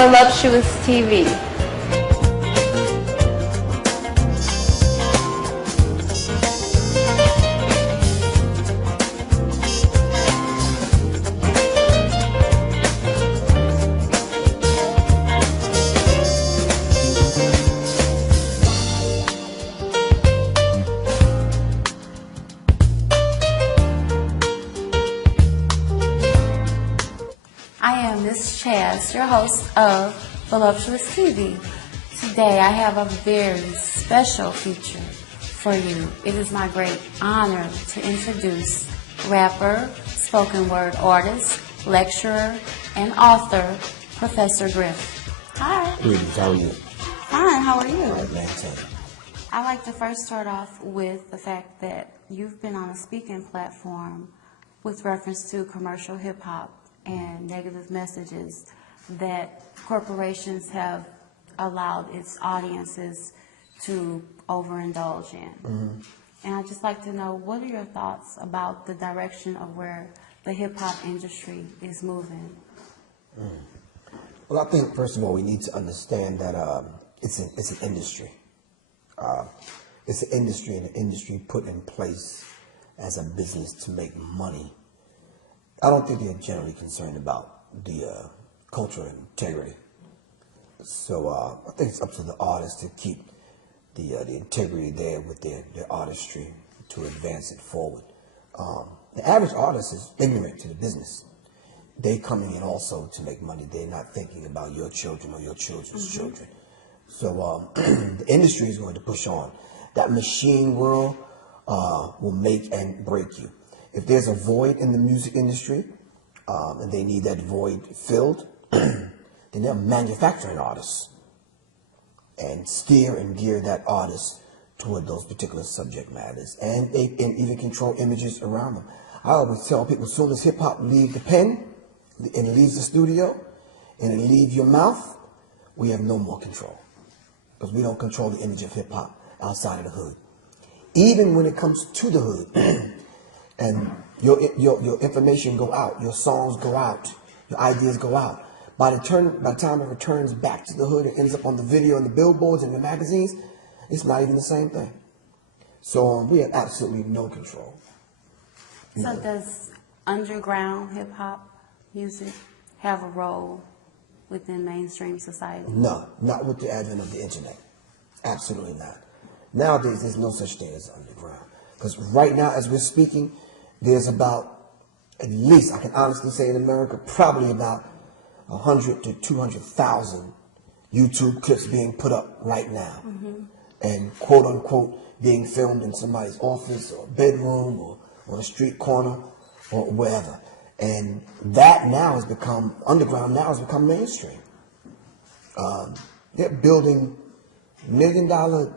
Voluptuous TV. I am Miss Chaz, your host of Voluptuous TV. Today I have a very special feature for you. It is my great honor to introduce rapper, spoken word artist, lecturer, and author, Professor Griff. Hi. Greetings, how are you? Fine, how are you? All right, man, thank you. I'd like to first start off with the fact that you've been on a speaking platform with reference to commercial hip-hop and negative messages that corporations have allowed its audiences to overindulge in. Mm-hmm. And I'd just like to know, what are your thoughts about the direction of where the hip-hop industry is moving? Well, I think, first of all, we need to understand that it's an industry. It's an industry, and an industry put in place as a business to make money. I don't think they're generally concerned about the cultural integrity. So I think it's up to the artists to keep the integrity there with their artistry to advance it forward. The average artist is ignorant to the business. They're coming in also to make money. They're not thinking about your children or your children's children. So the industry is going to push on. That machine world will make and break you. If there's a void in the music industry and they need that void filled, then they'll manufacture an artist and steer and gear that artist toward those particular subject matters. And they can even control images around them. I always tell people, as soon as hip-hop leaves the pen and it leaves the studio and it leaves your mouth, we have no more control. Because we don't control the image of hip-hop outside of the hood. Even when it comes to the hood, and your information go out, your songs go out, your ideas go out. By the time it returns back to the hood, it ends up on the video and the billboards and the magazines, it's not even the same thing. So we have absolutely no control. So does underground hip-hop music have a role within mainstream society? No, not with the advent of the internet. Absolutely not. Nowadays, there's no such thing as underground. Because right now, as we're speaking, there's about, at least, I can honestly say in America, probably about 100 to 200,000 YouTube clips being put up right now. And quote unquote being filmed in somebody's office or bedroom or on a street corner or wherever. And that now has become, underground now has become mainstream. They're building $1 million, $1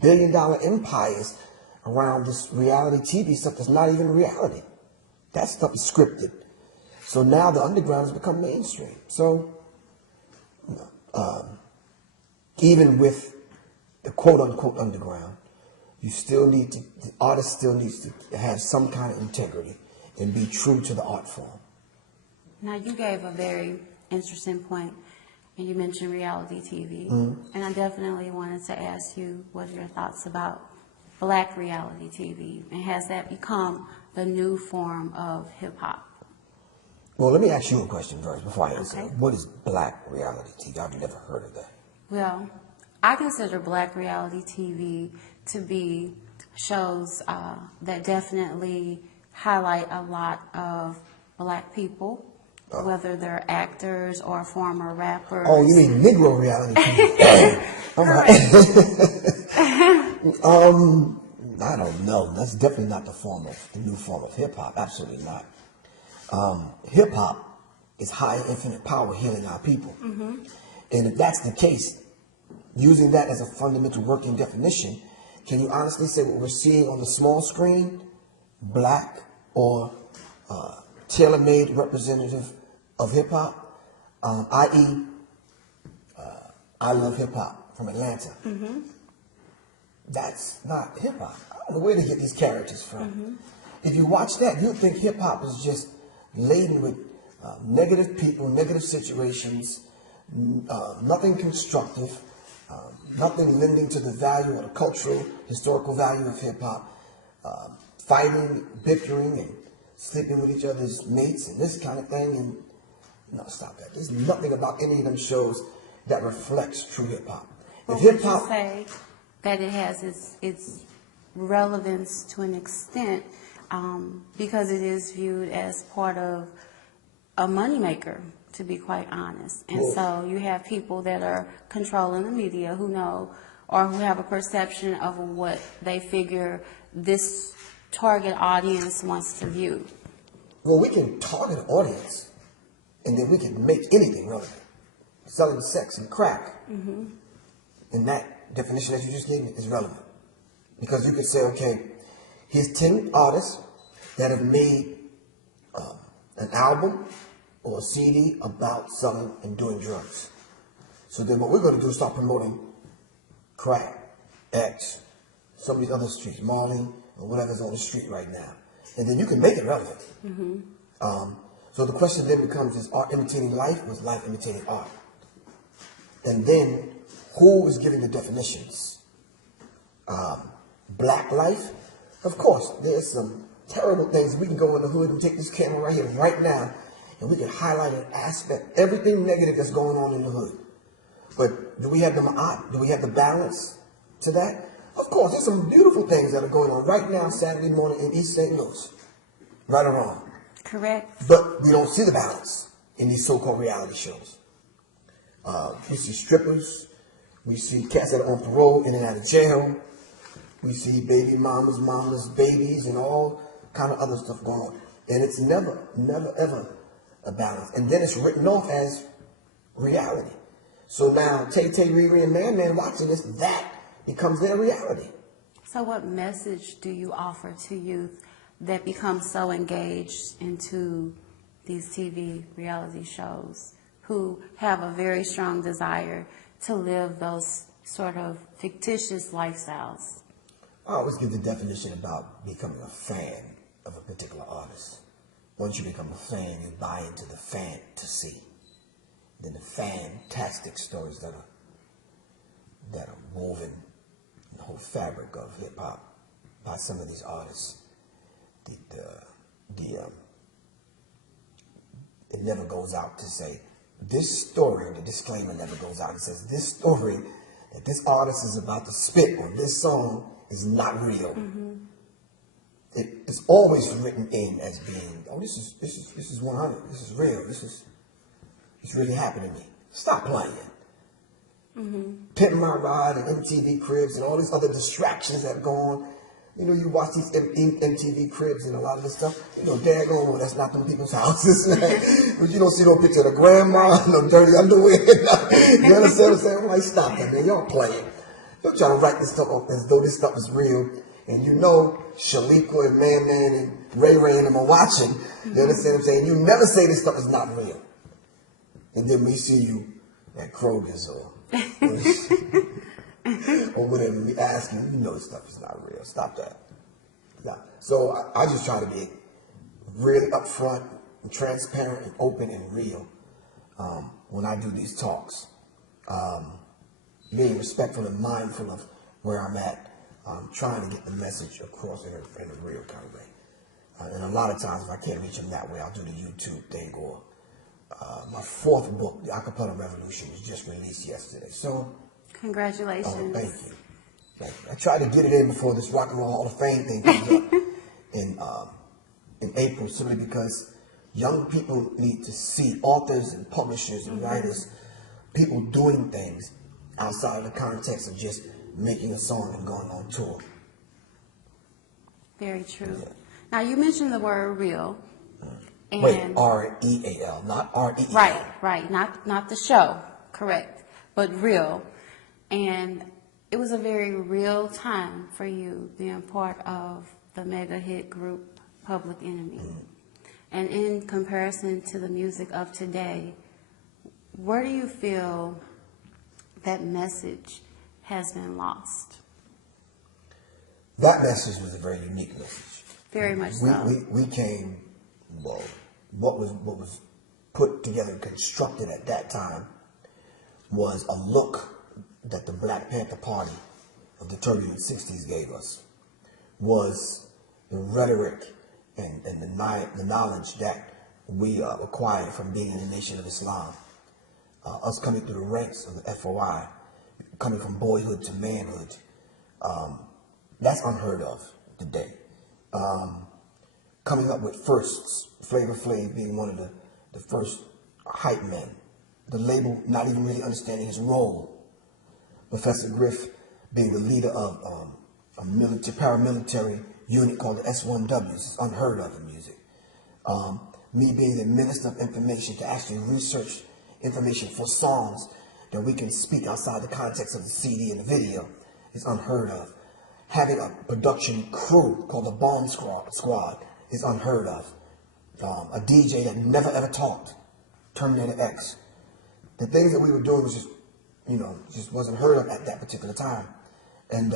billion empires around this reality TV stuff that's not even reality. That stuff is scripted. So now the underground has become mainstream. So even with the quote-unquote underground, you still need to, the artist still needs to have some kind of integrity and be true to the art form. Now, you gave a very interesting point, and you mentioned reality TV. And I definitely wanted to ask you, what are your thoughts about Black reality TV, and has that become the new form of hip-hop? Well, let me ask you a question first before I answer. Okay. What is Black reality TV? I've never heard of that. Well, I consider Black reality TV to be shows that definitely highlight a lot of Black people, whether they're actors or former rappers. Oh, you mean Negro reality TV? I don't know. That's definitely not the new form of hip hop. Absolutely not. Hip hop is high infinite power healing our people. And if that's the case, using that as a fundamental working definition, can you honestly say what we're seeing on the small screen, Black or tailor-made representative of hip hop, i.e., I Love Hip Hop from Atlanta? That's not hip hop. I don't know where they get these characters from. If you watch that, you'll think hip hop is just laden with negative people, negative situations, nothing constructive, nothing lending to the value or the cultural, historical value of hip hop, fighting, bickering, and sleeping with each other's mates and this kind of thing. And no, stop that. There's nothing about any of them shows that reflects true hip hop. Well, If hip would you hop, say that it has its relevance to an extent because it is viewed as part of a moneymaker, to be quite honest. And Well, so you have people that are controlling the media who know or who have a perception of what they figure this target audience wants to view. well, we can target an audience, and then we can make anything relevant. Selling sex and crack, and that definition that you just gave me is relevant. Because you could say, okay, here's 10 artists that have made an album or a CD about selling and doing drugs. So then what we're going to do is start promoting crack, X, some of these other streets, Marley, or whatever's on the street right now. And then you can make it relevant. So the question then becomes, is art imitating life or is life imitating art? And then who is giving the definitions? Black life? Of course, there's some terrible things. We can go in the hood and take this camera right here, right now, and we can highlight an aspect, everything negative that's going on in the hood. But do we have the balance to that? Of course, there's some beautiful things that are going on right now, Saturday morning in East St. Louis. Right or wrong. Correct. But we don't see the balance in these so-called reality shows. We see strippers. We see cats that are on parole in and out of jail. We see baby mamas, babies, and all kind of other stuff going on. And it's never, ever a balance. And then it's written off as reality. So now Tay Tay, Riri, and Man Man watching this, that becomes their reality. So what message do you offer to youth that become so engaged into these TV reality shows who have a very strong desire to live those sort of fictitious lifestyles? I always give the definition about becoming a fan of a particular artist. Once you become a fan, you buy into the fantasy. Then the fantastic stories that are woven in the whole fabric of hip hop by some of these artists. It never goes out to say this story. The disclaimer never goes out and says this story that this artist is about to spit on this song is not real. It's always written in as being, oh, this is 100. This is real. It's really happening to me. Stop playing. Pimp My Ride and MTV Cribs and all these other distractions that go on. You know, you watch these MTV Cribs and a lot of this stuff. You know, daggone, well, that's not them people's houses. But you don't see no picture of the grandma, no dirty underwear. You understand what I'm saying? I'm like, stop that, man. Y'all playing. You're trying to write this stuff up as though this stuff is real. And you know Shaliko and Man Man and Ray Ray and them are watching. You understand what I'm saying? You never say this stuff is not real. And then we see you at Kroger's or whatever, we ask you, you know this stuff is not real. Stop that. Yeah. So I just try to be really upfront and transparent and open and real when I do these talks. Being respectful and mindful of where I'm at, trying to get the message across in a real kind of way. And a lot of times if I can't reach them that way, I'll do the YouTube thing or my fourth book, The Acapella Revolution, was just released yesterday. So, congratulations. Oh, thank you. Thank you. I tried to get it in before this Rock and Roll Hall of Fame thing comes up in April, simply because young people need to see authors and publishers and writers, people doing things outside of the context of just making a song and going on tour. Very true. Yeah. Now, you mentioned the word real. And Wait, R-E-A-L, not R-E-E-L. Right. Not the show, correct, but real. And it was a very real time for you being part of the mega hit group Public Enemy. And in comparison to the music of today, where do you feel that message has been lost? That message was a very unique message. Very much so. We came, well, what was put together and constructed at that time was a look that the Black Panther Party of the turbulent 60s gave us, was the rhetoric and the knowledge that we acquired from being in the Nation of Islam. Us coming through the ranks of the FOI, coming from boyhood to manhood. That's unheard of today. Coming up with firsts, Flavor Flav being one of the first hype men. The label not even really understanding his role. Professor Griff being the leader of a paramilitary unit called the S1Ws. It's unheard of in music. Me being the minister of information to actually research information for songs that we can speak outside the context of the CD and the video is unheard of. Having a production crew called the Bomb Squad is unheard of. A DJ that never ever talked, Terminator X. The things that we were doing was just wasn't heard of at that particular time. And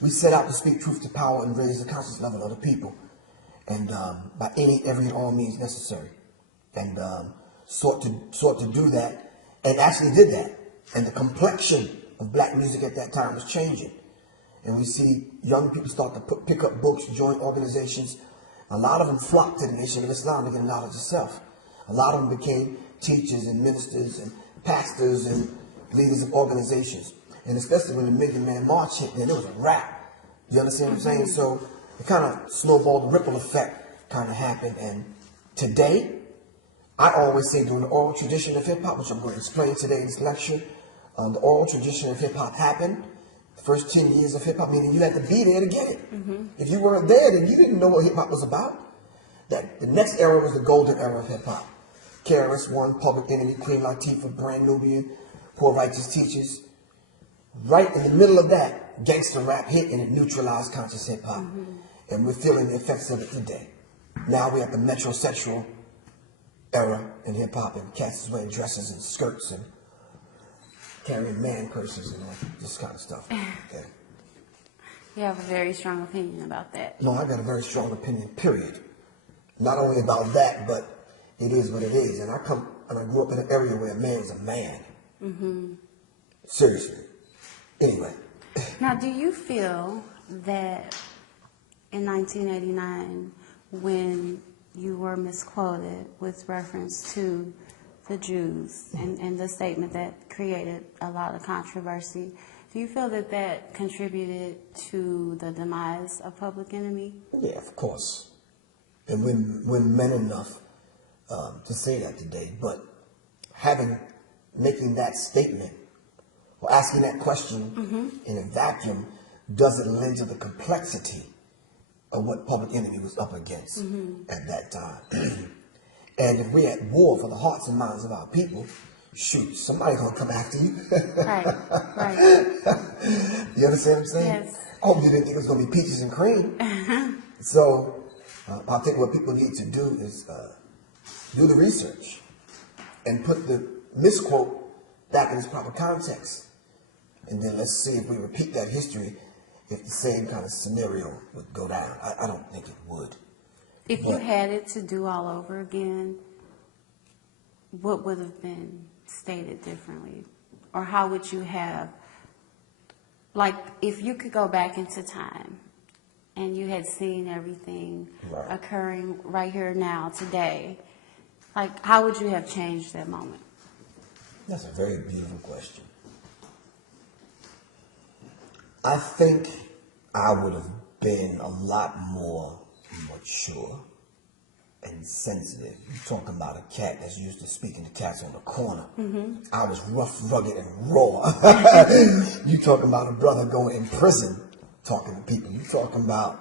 we set out to speak truth to power and raise the conscious level of the people. And by any, every, and all means necessary. And sought to do that, and actually did that. And the complexion of black music at that time was changing. And we see young people start to pick up books, join organizations. A lot of them flocked to the Nation of Islam to get knowledge of self. A lot of them became teachers and ministers and pastors and leaders of organizations. And especially when the Million Man March hit, then it was a wrap. You understand what I'm saying? So it kind of snowballed, the ripple effect kind of happened. And today, I always say during the oral tradition of hip-hop, which I'm going to explain today in this lecture, the oral tradition of hip-hop happened. The first 10 years of hip-hop, meaning you had to be there to get it. If you weren't there, then you didn't know what hip-hop was about. That the next era was the golden era of hip-hop. KRS-One, Public Enemy, Queen Latifah, Brand Nubian, Poor Righteous Teachers. Right in the middle of that, gangster rap hit and it neutralized conscious hip-hop. And we're feeling the effects of it today. Now we're at the metrosexual era in hip-hop, and cats is wearing dresses and skirts and carrying man curses and all this kind of stuff. Okay. You have a very strong opinion about that. No, I got a very strong opinion, period. Not only about that, but it is what it is. And I grew up in an area where a man is a man. Seriously. Anyway. Now, do you feel that in 1989, when you were misquoted with reference to the Jews and the statement that created a lot of controversy, do you feel that that contributed to the demise of Public Enemy? Yeah, of course. And we're men enough to say that today, but making that statement or asking that question in a vacuum doesn't lend to the complexity of what Public Enemy was up against at that time. And if we're at war for the hearts and minds of our people, shoot, somebody's gonna come after you. Right. You understand what I'm saying? Yes. I hope you didn't think it was gonna be peaches and cream. So I think what people need to do is do the research and put the misquote back in its proper context. And then let's see if we repeat that history, if the same kind of scenario would go down. I don't think it would. If you had it to do all over again, what would have been stated differently? Or how would you have, like, if you could go back into time and you had seen everything occurring right here now, today, like, how would you have changed that moment? That's a very beautiful question. I think I would have been a lot more mature and sensitive. You're talking about a cat that's used to speaking to cats on the corner. I was rough, rugged, and raw. You talking about a brother going in prison talking to people. You talking about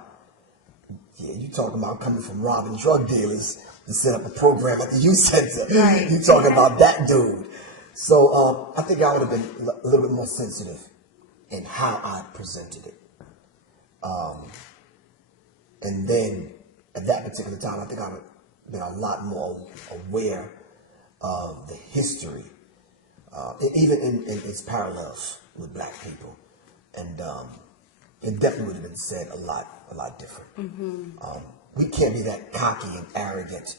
coming from robbing drug dealers to set up a program at the youth center. Right. You talking about that dude. So I think I would have been a little bit more sensitive in how I presented it. And then at that particular time, I think I would have been a lot more aware of the history, even in its parallels with black people. And it definitely would have been said a lot different. We can't be that cocky and arrogant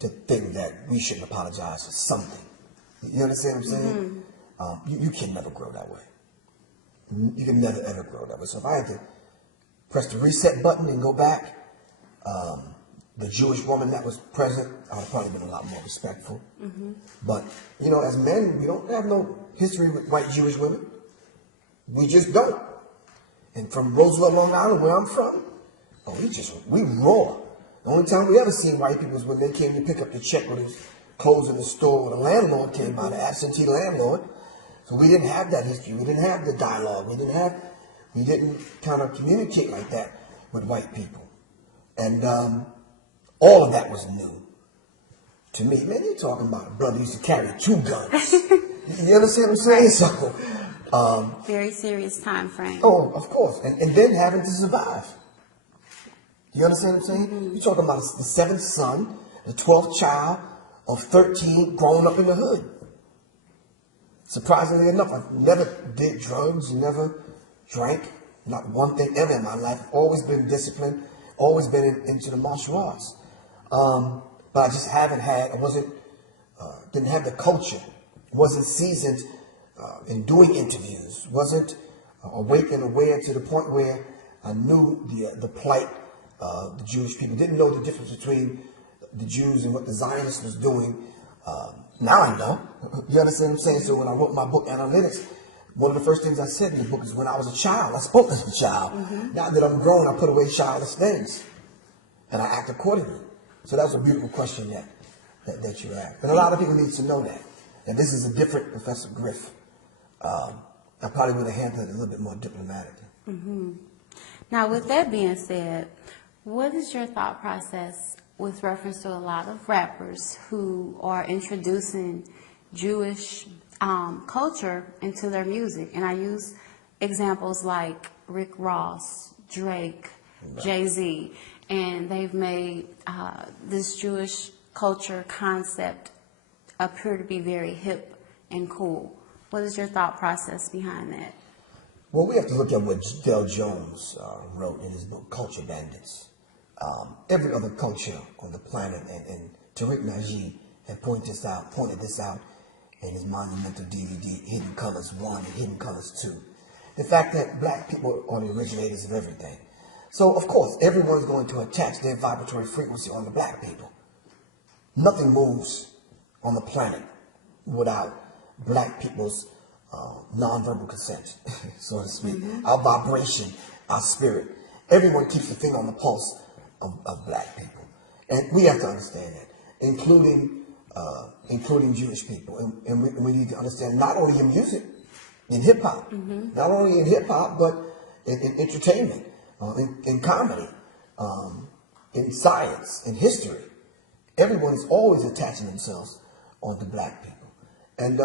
to think that we shouldn't apologize for something. You understand what I'm saying? You can never grow that way. You can never ever grow that way. So if I had to press the reset button and go back, the Jewish woman that was present, I would have probably been a lot more respectful. But, you know, as men, we don't have no history with white Jewish women. We just don't. And from Roosevelt, Long Island, where I'm from, we raw. The only time we ever seen white people was when they came to pick up the check with his clothes in the store, or the landlord came by, the absentee landlord. So we didn't have that history. We didn't have the dialogue. We didn't kind of communicate like that with white people. And all of that was new to me. Man, you're talking about a brother used to carry 2 guns. You understand what I'm saying? So, very serious time frame. Oh, of course. And then having to survive. You understand what I'm saying? You're talking about the 7th son, the 12th child of 13 growing up in the hood. Surprisingly enough, I never did drugs, never drank, not one thing ever in my life. Always been disciplined, always been into the martial arts. But I just didn't have the culture, wasn't seasoned in doing interviews, wasn't awake and aware to the point where I knew the plight of the Jewish people, didn't know the difference between the Jews and what the Zionists was doing. Now I know. You understand what I'm saying? So when I wrote my book, Analytics, one of the first things I said in the book is when I was a child, I spoke as a child. Now that I'm grown, I put away childish things. And I act accordingly. So that was a beautiful question that you asked. And a lot of people need to know that. And this is a different Professor Griff. I probably would have handled it a little bit more diplomatically. Now, with that being said, what is your thought process with reference to a lot of rappers who are introducing Jewish culture into their music? And I use examples like Rick Ross, Drake, Jay-Z, and they've made this Jewish culture concept appear to be very hip and cool. What is your thought process behind that? Well, we have to look at what Del Jones wrote in his book, Culture Bandits. Every other culture on the planet, and Tariq Najee had pointed this out in his monumental DVD, Hidden Colors 1 and Hidden Colors 2. The fact that black people are the originators of everything. So, of course, everyone's going to attach their vibratory frequency on the black people. Nothing moves on the planet without black people's nonverbal consent, so to speak. Our vibration, our spirit. Everyone keeps a finger on the pulse of black people. And we have to understand that, including Jewish people. And we need to understand not only in music, in hip-hop, not only in hip-hop, but in entertainment, in comedy, in science, in history. Everyone is always attaching themselves on the black people. And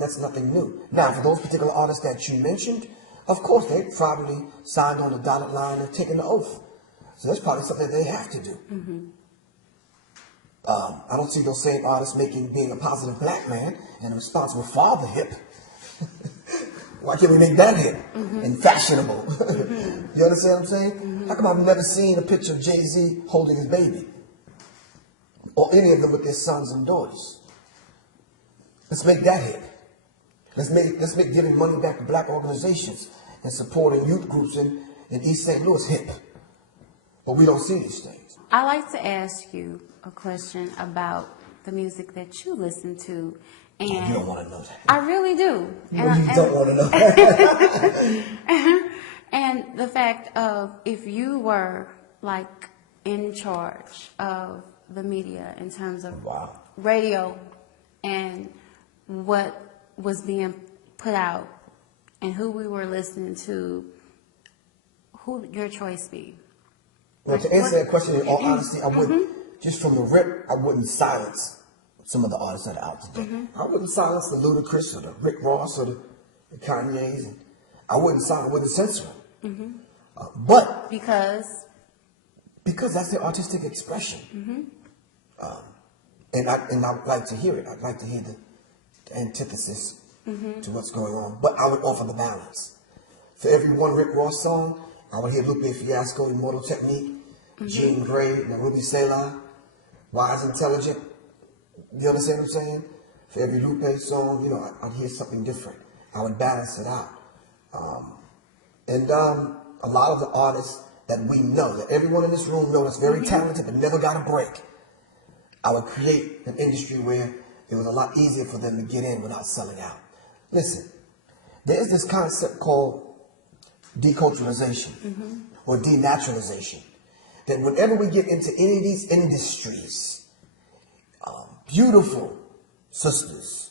that's nothing new. Now, for those particular artists that you mentioned, of course, they probably signed on the dotted line and taken the oath. So that's probably something they have to do. I don't see those same artists being a positive black man and a responsible father hip. Why can't we make that hip and fashionable? You understand what I'm saying? How come I've never seen a picture of Jay-Z holding his baby? Or any of them with their sons and daughters? Let's make that hip. Let's make giving money back to black organizations and supporting youth groups in East St. Louis hip. But we don't see these things. I like to ask you a question about the music that you listen to. And you don't want to know that. I really do. You don't want to know that. And the fact of if you were like in charge of the media in terms of radio and what was being put out and who we were listening to, who would your choice be? Well, to answer that question, in all honesty, I wouldn't, just from the rip, I wouldn't silence some of the artists that are out today. I wouldn't silence the Ludacris or the Rick Ross or the Kanye's. And I wouldn't censor them. But because that's their artistic expression. And I'd like to hear it. I'd like to hear the antithesis to what's going on. But I would offer the balance. For every one Rick Ross song, I would hear Lupe Fiasco, Immortal Technique, Jean Grey, Ruby Selah, Wise Intelligent. You understand what I'm saying? For every Lupe song, you know, I'd hear something different. I would balance it out. A lot of the artists that we know, that everyone in this room knows is very talented but never got a break, I would create an industry where it was a lot easier for them to get in without selling out. Listen, there's this concept called deculturalization or denaturalization. That whenever we get into any of these industries, beautiful sisters,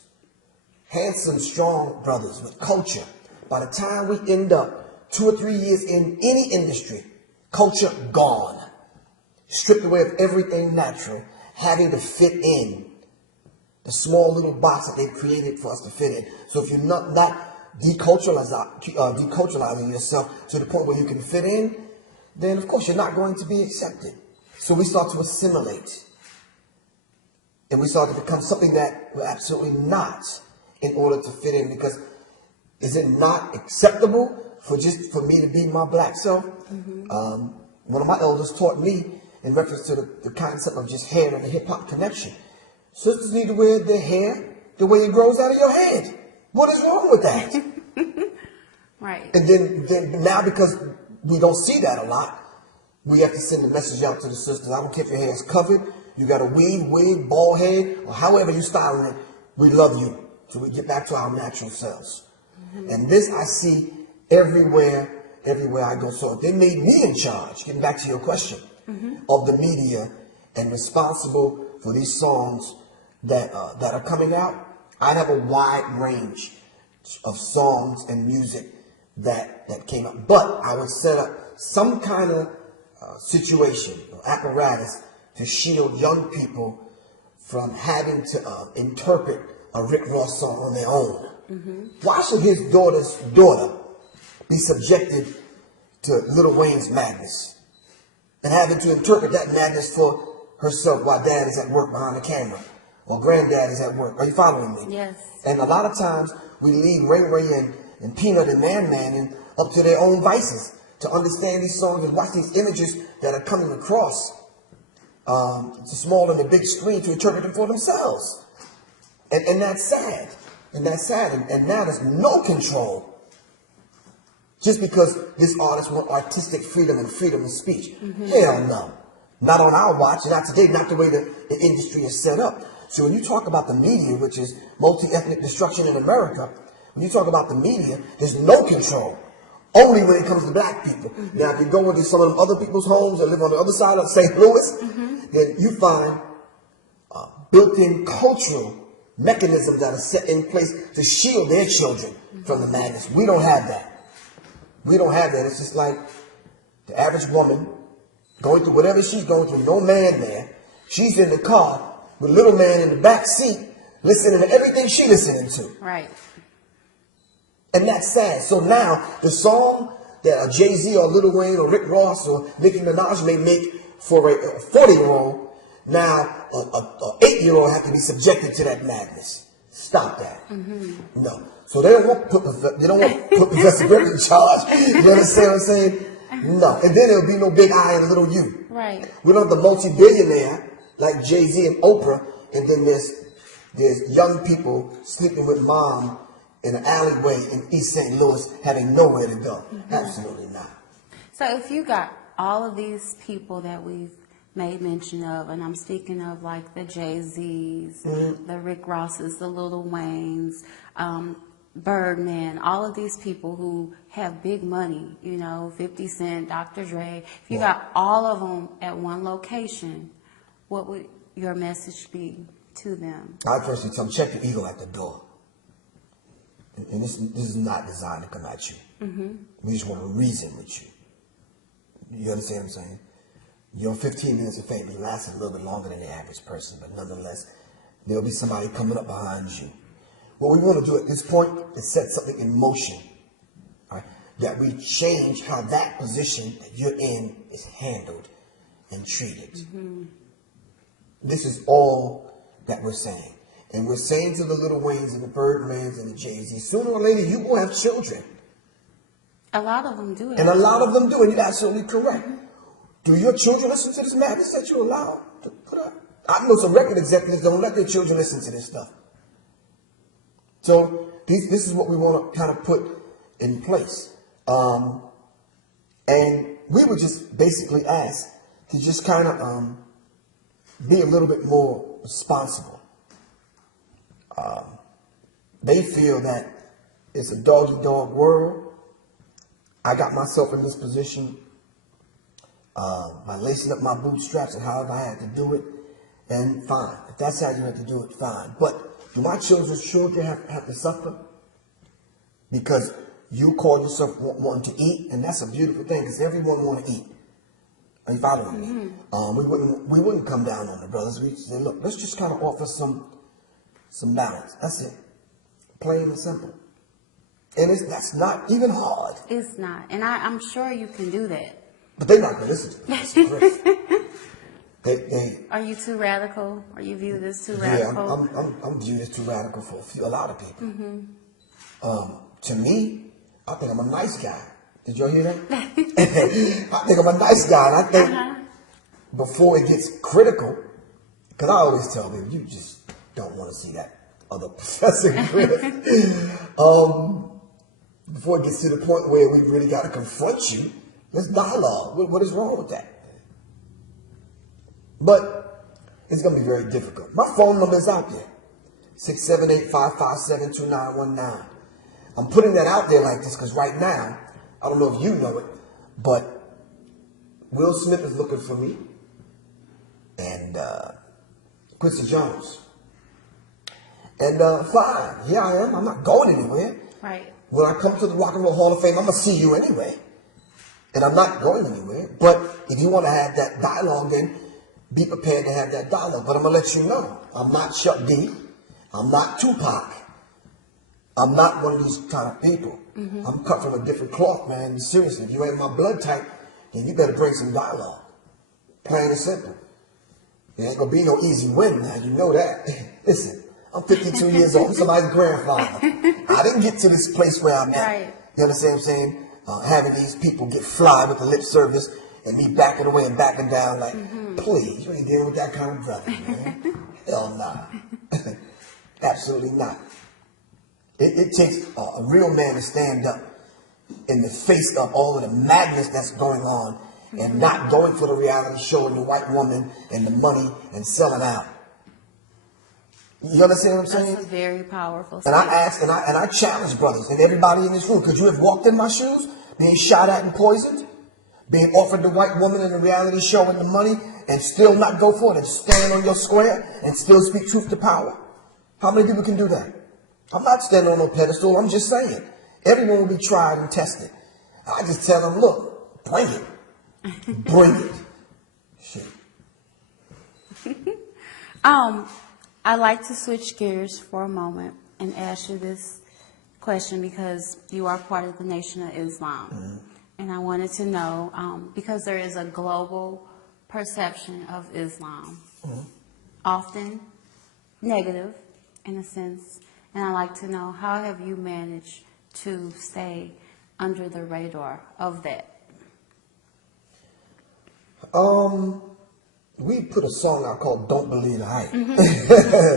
handsome, strong brothers with culture, by the time we end up 2 or 3 years in any industry, culture gone, stripped away of everything natural, having to fit in the small little box that they've created for us to fit in. So if you're not deculturalizing yourself to the point where you can fit in, then of course you're not going to be accepted. So we start to assimilate. And we start to become something that we're absolutely not in order to fit in. Because is it not acceptable for me to be my black self? One of my elders taught me in reference to the concept of just hair and the hip-hop connection. Sisters need to wear their hair the way it grows out of your head. What is wrong with that? Right. And then now, because we don't see that a lot, we have to send a message out to the sisters. I don't care if your hair is covered, you got a weave, wig, bald head, or however you styling it, we love you. So we get back to our natural selves. And this I see everywhere I go. So if they made me in charge, getting back to your question, of the media and responsible for these songs that are coming out, I'd have a wide range of songs and music that came up. But I would set up some kind of situation or apparatus to shield young people from having to interpret a Rick Ross song on their own. Why should his daughter's daughter be subjected to Lil Wayne's madness and having to interpret that madness for herself while dad is at work behind the camera or granddad is at work? Are you following me? Yes. And a lot of times we leave Ray Ray and Peanut and Man Man and up to their own vices to understand these songs and watch these images that are coming across the small and the big screen to interpret them for themselves. And that's sad. And that's sad. And now there's no control. Just because this artist wants artistic freedom and freedom of speech. Hell no. Not on our watch, not today, not the way the industry is set up. So when you talk about the media, which is multi-ethnic destruction in America, when you talk about the media, there's no control. Only when it comes to black people. Now, if you go into some of them other people's homes that live on the other side of St. Louis, then you find built-in cultural mechanisms that are set in place to shield their children from the madness. We don't have that. We don't have that. It's just like the average woman going through whatever she's going through, no man there. She's in the car with little man in the back seat listening to everything she's listening to. Right. And that's sad. So now the song that Jay-Z or Lil Wayne or Rick Ross or Nicki Minaj may make for a 40-year-old, now an 8-year-old have to be subjected to that madness. Stop that. No. So they don't want to put Professor Griff in charge. You understand what I'm saying? No. And then there'll be no big I and little you. Right. We don't have the multi-billionaire like Jay-Z and Oprah, and then there's young people sleeping with mom in an alleyway in East St. Louis having nowhere to go. Absolutely not. So if you got all of these people that we've made mention of, and I'm speaking of like the Jay-Z's, the Rick Rosses, the Lil Waynes, Birdman, all of these people who have big money, 50 Cent, Dr. Dre, if you got all of them at one location, what would your message be to them? I personally tell them, check your ego at the door. And this is not designed to come at you. We just want to reason with you. You understand what I'm saying? Your 15 minutes of fame will last a little bit longer than the average person, but nonetheless, there'll be somebody coming up behind you. What we want to do at this point is set something in motion, right? That we change how that position that you're in is handled and treated. This is all that we're saying. And we're saying to the Lil Waynes and the Birdmans and the Jay-Z, sooner or later you will have children. A lot of them do. And a lot of them do, and you're absolutely correct. Do your children listen to this madness that you allow to put out? I know some record executives don't let their children listen to this stuff. So this is what we want to kind of put in place. And we were just basically asked to just kind of be a little bit more responsible. They feel that it's a dog-eat-dog world. I got myself in this position by lacing up my bootstraps and however I had to do it, and fine. If that's how you have to do it, fine. But do my children have to suffer because you call yourself wanting to eat? And that's a beautiful thing because everyone want to eat. Are you following me? We wouldn't come down on the brothers. We'd say, look, let's just kind of offer some balance. That's it. Plain and simple. And that's not even hard. It's not. And I'm sure you can do that. But they're not going to listen to this. Griff. Are you too radical? Are you viewed as too Yeah, radical? I'm viewed as too radical for a lot of people. To me, I think I'm a nice guy. Did y'all hear that? I think I'm a nice guy. And I think before it gets critical, because I always tell people, you just don't want to see that other Professor Griff. Before it gets to the point where we really got to confront you, let's dialogue. What is wrong with that? But it's going to be very difficult. My phone number is out there. 678-557-2919. I'm putting that out there like this because right now, I don't know if you know it, but Will Smith is looking for me and Quincy Jones. And fine, here I am. I'm not going anywhere. Right. When I come to the Rock and Roll Hall of Fame, I'm going to see you anyway. And I'm not going anywhere. But if you want to have that dialogue, then be prepared to have that dialogue. But I'm going to let you know, I'm not Chuck D. I'm not Tupac. I'm not one of these kind of people. I'm cut from a different cloth, man. Seriously, if you ain't my blood type, then you better bring some dialogue. Plain and simple. There ain't going to be no easy win now. You know that. Listen, I'm 52 years old. I'm somebody's grandfather. I didn't get to this place where I'm at. Right. You understand what I'm saying? Having these people get fly with the lip service and me backing away and backing down like, please, you ain't dealing with that kind of brother, man. Hell nah. Absolutely not. It takes a real man to stand up in the face of all of the madness that's going on and not going for the reality show and the white woman and the money and selling out. You understand what I'm saying? That's a very powerful And statement. I ask and I challenge brothers and everybody in this room, could you have walked in my shoes, being shot at and poisoned, being offered the white woman in the reality show and the money, and still not go for it and stand on your square and still speak truth to power? How many people can do that? I'm not standing on no pedestal. I'm just saying. Everyone will be tried and tested. I just tell them, look, bring it. Bring it. Shit. I'd like to switch gears for a moment and ask you this question because you are part of the Nation of Islam. And I wanted to know, because there is a global perception of Islam, often negative in a sense, and I'd like to know, how have you managed to stay under the radar of that? We put a song out called Don't Believe the Hype.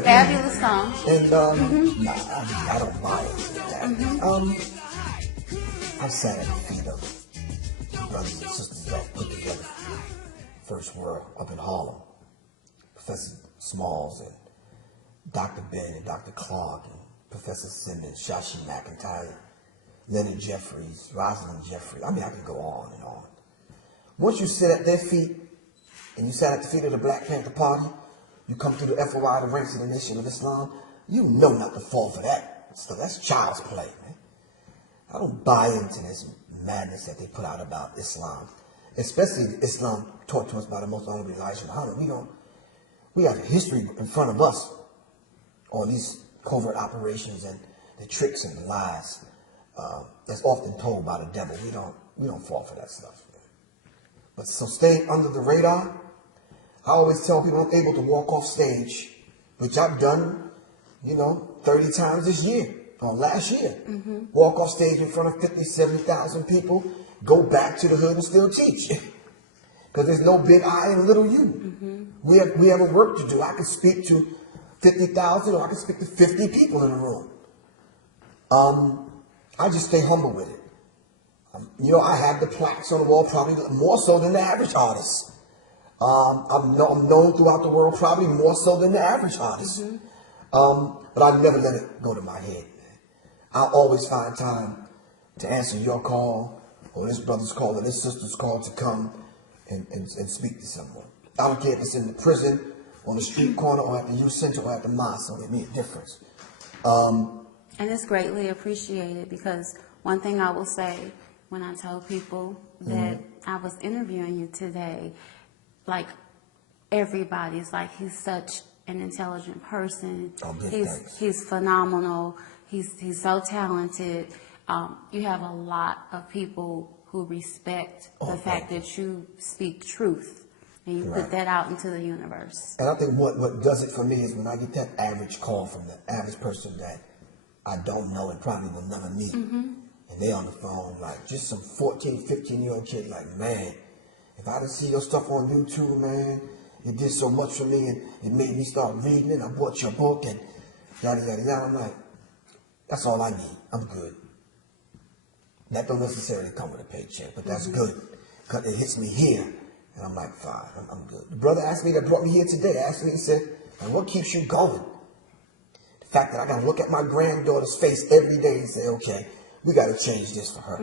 Fabulous song. And nah, I don't buy it. I sat at the feet of brothers and sisters that put together First World up in Harlem. Professor Smalls and Dr. Ben and Dr. Clark and Professor Simmons, Shashi McIntyre, Leonard Jeffries, Rosalind Jeffries. I mean, I can go on and on. Once you sit at their feet, and you sat at the feet of the Black Panther Party, you come through the FOI, the ranks of the Nation of Islam, you know not to fall for that stuff. That's child's play, man. I don't buy into this madness that they put out about Islam, especially Islam taught to us by the most honorable Elijah Muhammad. We have a history in front of us on these covert operations and the tricks and the lies that's often told by the devil. We don't fall for that stuff. But so staying under the radar, I always tell people I'm able to walk off stage, which I've done, 30 times this year or last year. Walk off stage in front of 50, 70,000 people, go back to the hood and still teach. Because there's no big I and little you. We have a work to do. I can speak to 50,000 or I can speak to 50 people in a room. I just stay humble with it. You know, I have the plaques on the wall probably more so than the average artist. I'm known throughout the world probably more so than the average artist. But I never let it go to my head. I always find time to answer your call or this brother's call or this sister's call to come and speak to someone. I don't care if it's in the prison, on the street corner, or at the youth center, or at the mosque, so it makes a difference. And it's greatly appreciated, because one thing I will say when I tell people that I was interviewing you today, like, everybody's like, he's such an intelligent person. Oh, he's phenomenal. He's so talented. You have a lot of people who respect the fact that you speak truth and you put that out into the universe. And I think what does it for me is when I get that average call from the average person that I don't know and probably will never meet. And they on the phone, like just some 14, 15-year-old kid, like, man, if I didn't see your stuff on YouTube, man, it did so much for me, and it made me start reading it. I bought your book, and yada, yada, yada. I'm like, that's all I need. I'm good. That don't necessarily come with a paycheck, but that's good, because it hits me here, and I'm like, fine, I'm good. The brother asked me that brought me here today, asked me, he said, and what keeps you going? The fact that I got to look at my granddaughter's face every day and say, okay, we got to change this for her.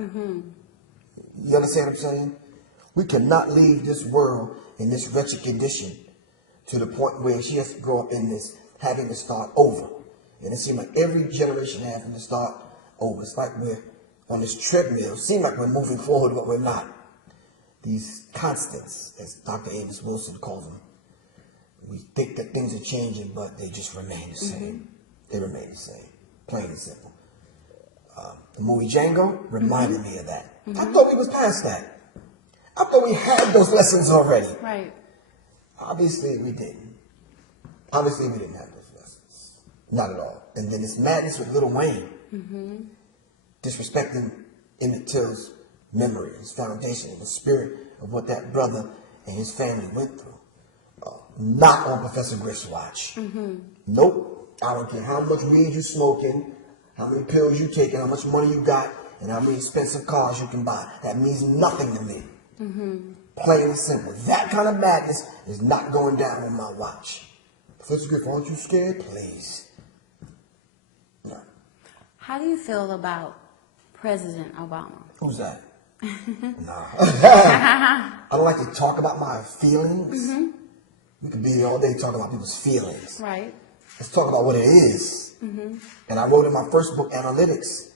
You understand what I'm saying? We cannot leave this world in this wretched condition to the point where she has to grow up in this, having to start over. And it seems like every generation having to start over. It's like we're on this treadmill. It seems like we're moving forward, but we're not. These constants, as Dr. Amos Wilson calls them, we think that things are changing, but they just remain the same. They remain the same, plain and simple. The movie Django reminded me of that. I thought we was past that. I thought we had those lessons already. Right. Obviously, we didn't. Obviously, we didn't have those lessons. Not at all. And then this madness with Lil Wayne, disrespecting Emmett Till's memory, his foundation, and the spirit of what that brother and his family went through. Not on Professor Griff's watch. Nope. I don't care how much weed you smoking, how many pills you taking, how much money you got, and how many expensive cars you can buy. That means nothing to me. Plain and simple. That kind of madness is not going down on my watch. Professor Griff, aren't you scared? Please. No. How do you feel about President Obama? Who's that? Nah. I don't like to talk about my feelings. We could be here all day talking about people's feelings. Right. Let's talk about what it is. And I wrote in my first book, Analytics,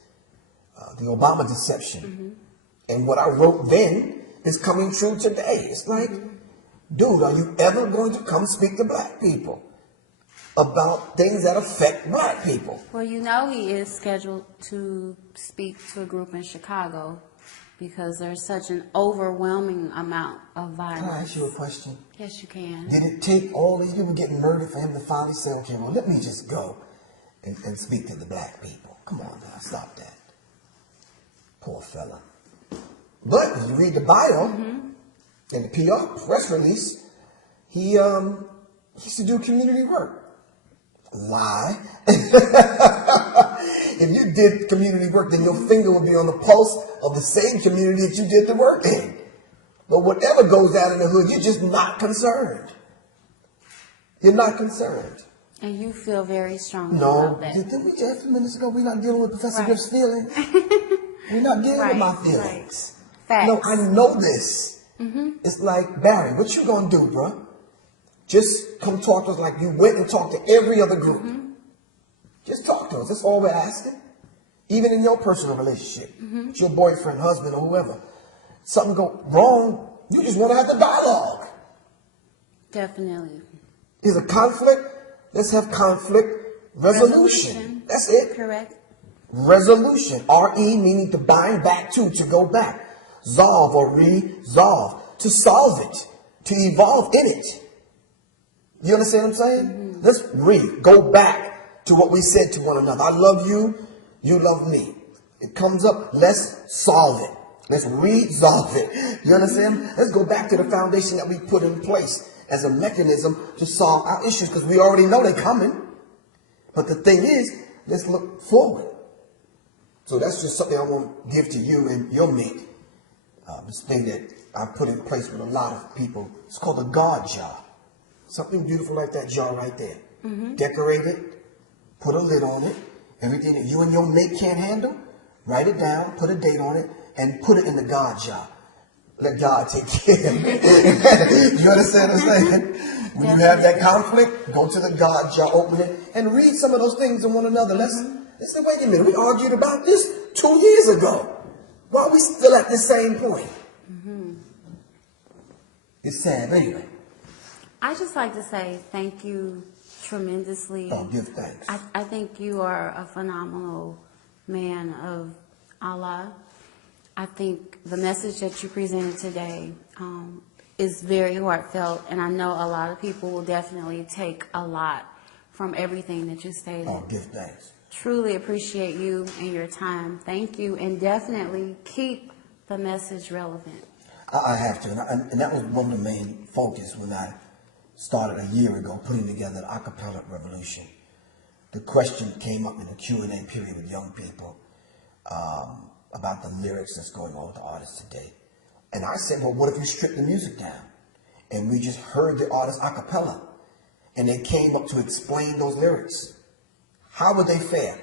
the Obama Deception. And what I wrote then is coming true today. It's like, dude, are you ever going to come speak to black people about things that affect black people? Well, you know he is scheduled to speak to a group in Chicago because there's such an overwhelming amount of violence. Can I ask you a question? Yes, you can. Did it take all these people getting murdered for him to finally say, okay, well, let me just go and speak to the black people? Come on now, stop that. Poor fella. But if you read the bio and the PR press release, he used to do community work. Lie. If you did community work, then your finger would be on the pulse of the same community that you did the work in. But whatever goes down in the hood, you're just not concerned. You're not concerned. And you feel very strongly about that. Didn't we just a few minutes ago, we're not dealing with Professor Griff's feelings? We're not dealing with my feelings. Facts. No, I know this. It's like, Barry, what you gonna do, bro? Just come talk to us like you went and talked to every other group. Just talk to us. That's all we're asking. Even in your personal relationship, with your boyfriend, husband, or whoever. Something go wrong, you just want to have the dialogue. Definitely. Is a conflict? Let's have conflict resolution. That's it. Correct. Resolution. R-E meaning to bind back to go back. Solve or resolve. To solve it. To evolve in it. You understand what I'm saying? Let's go back to what we said to one another. I love you. You love me. It comes up. Let's solve it. Let's resolve it. You understand? Let's go back to the foundation that we put in place as a mechanism to solve our issues, because we already know they're coming. But the thing is, let's look forward. So that's just something I want to give to you and your mate. This thing that I put in place with a lot of people. It's called a God jar. Something beautiful like that jar right there. Decorate it, put a lid on it. Everything that you and your mate can't handle, write it down, put a date on it, and put it in the God jar. Let God take care of it. You understand what I'm saying? When you have that conflict, go to the God jar, open it, and read some of those things to one another. Let's say, wait a minute, we argued about this 2 years ago. Why are we still at the same point? It's sad, but anyway. I just like to say thank you tremendously. Oh, give thanks. I think you are a phenomenal man of Allah. I think the message that you presented today is very heartfelt, and I know a lot of people will definitely take a lot from everything that you stated. Oh, give thanks. Truly appreciate you and your time. Thank you, and definitely keep the message relevant. I have to, and that was one of the main focus when I started a year ago putting together the acapella revolution. The question came up in the Q&A period with young people about the lyrics that's going on with the artists today. And I said, well, what if you strip the music down? And we just heard the artist acapella, and they came up to explain those lyrics. How would they fare?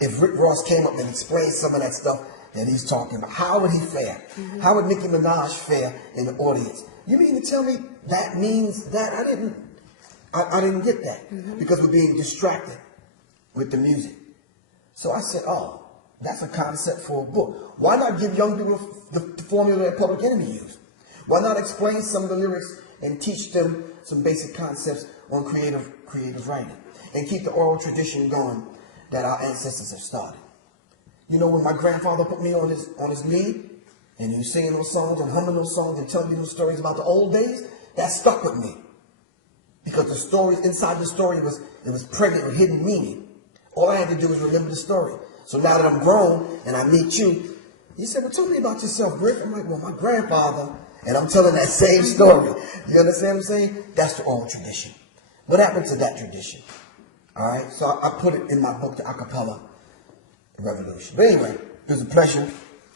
If Rick Ross came up and explained some of that stuff that he's talking about, how would he fare? How would Nicki Minaj fare in the audience? You mean to tell me that means that? I didn't get that because we're being distracted with the music. So I said, oh, that's a concept for a book. Why not give young people the formula that Public Enemy used? Why not explain some of the lyrics and teach them some basic concepts on creative writing and keep the oral tradition going that our ancestors have started? You know, when my grandfather put me on his knee and he was singing those songs and humming those songs and telling me those stories about the old days, that stuck with me. Because the stories inside the story was pregnant with hidden meaning. All I had to do was remember the story. So now that I'm grown and I meet you, you said, well, tell me about yourself, Griff. I'm like, well, my grandfather, and I'm telling that same story. You understand what I'm saying? That's the oral tradition. What happened to that tradition? All right, so I put it in my book, The Acapella Revolution. But anyway, it was a pleasure.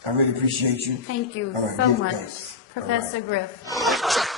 I really appreciate you. Thank you All right, so give much, thanks. Professor All right. Griff.